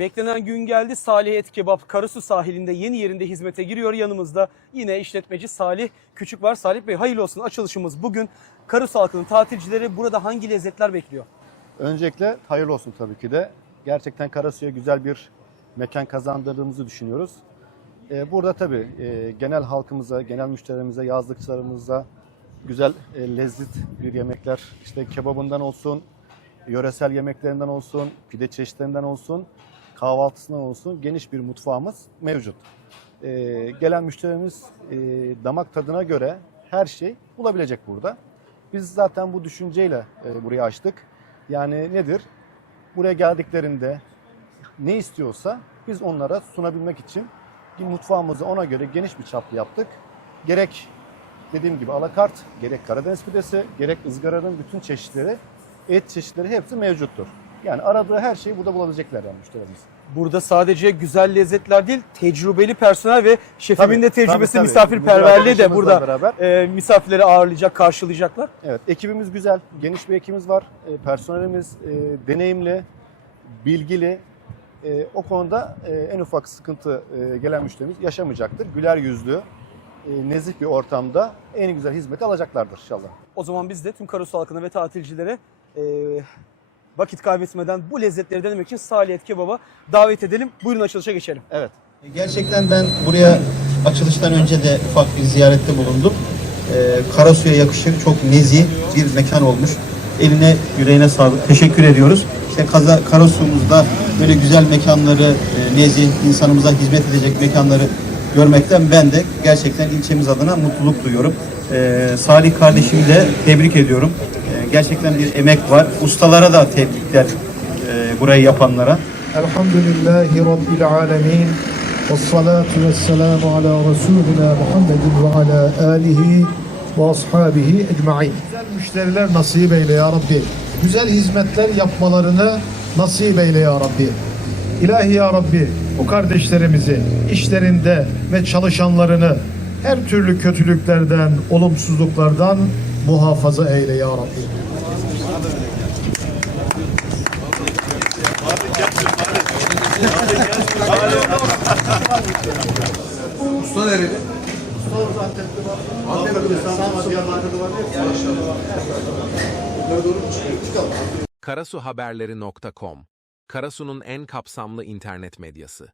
Beklenen gün geldi. Salih Et Kebap Karasu sahilinde yeni yerinde hizmete giriyor. Yanımızda yine işletmeci Salih Küçük var. Salih Bey hayırlı olsun. Açılışımız bugün. Karasu halkının tatilcileri burada hangi lezzetler bekliyor? Öncelikle hayırlı olsun tabii ki de. Gerçekten Karasu'ya güzel bir mekan kazandırdığımızı düşünüyoruz. Ee, Burada tabii e, genel halkımıza, genel müşterilerimize, yazlıkçılarımıza güzel e, lezzet bir yemekler, işte kebabından olsun, yöresel yemeklerinden olsun, pide çeşitlerinden olsun, kahvaltısından olsun geniş bir mutfağımız mevcut. Ee, Gelen müşterimiz e, damak tadına göre her şey bulabilecek burada. Biz zaten bu düşünceyle e, burayı açtık. Yani nedir? Buraya geldiklerinde ne istiyorsa biz onlara sunabilmek için mutfağımızı ona göre geniş bir çaplı yaptık. Gerek dediğim gibi alakart, gerek Karadeniz pidesi, gerek ızgaranın bütün çeşitleri, et çeşitleri hepsi mevcuttur. Yani aradığı her şeyi burada bulabilecekler yani müşterimiz. Burada sadece güzel lezzetler değil, tecrübeli personel ve şefimin Tabii, de tecrübesi, tabii, tabii. misafirperverliği de burada arkadaşımızla e, misafirleri ağırlayacak, karşılayacaklar. Evet, ekibimiz güzel, geniş bir ekibimiz var. E, personelimiz e, deneyimli, bilgili. E, o konuda e, en ufak sıkıntı e, gelen müşterimiz yaşamayacaktır. Güler yüzlü, e, nezih bir ortamda en güzel hizmeti alacaklardır inşallah. O zaman biz de tüm Karasu halkına ve tatilcilere e, vakit kaybetmeden bu lezzetleri denemek için Salih Et Kebap'a davet edelim. Buyurun açılışa geçelim. Evet. Gerçekten ben buraya açılıştan önce de ufak bir ziyarette bulundum. Ee, Karasu'ya yakışır çok nezih bir mekan olmuş. Eline yüreğine sağlık. Teşekkür ediyoruz. İşte Kaza, Karasu'muzda böyle güzel mekanları, e, nezih, insanımıza hizmet edecek mekanları görmekten ben de gerçekten ilçemiz adına mutluluk duyuyorum. Ee, Salih kardeşimi de tebrik ediyorum. Gerçekten bir emek var. Ustalara da tebrikler e, burayı yapanlara. Elhamdülillahi Rabbil alemin. Ve salatu ve selamu ala Resulina Muhammedin ve ala alihi ve ashabihi ecma'in. Güzel müşteriler nasip eyle ya Rabbi. Güzel hizmetler yapmalarını nasip eyle ya Rabbi. İlahi ya Rabbi bu kardeşlerimizi işlerinde ve çalışanlarını her türlü kötülüklerden, olumsuzluklardan muhafaza eyle ya Rabbi. karasuhaberleri.com Karasu'nun en kapsamlı internet medyası.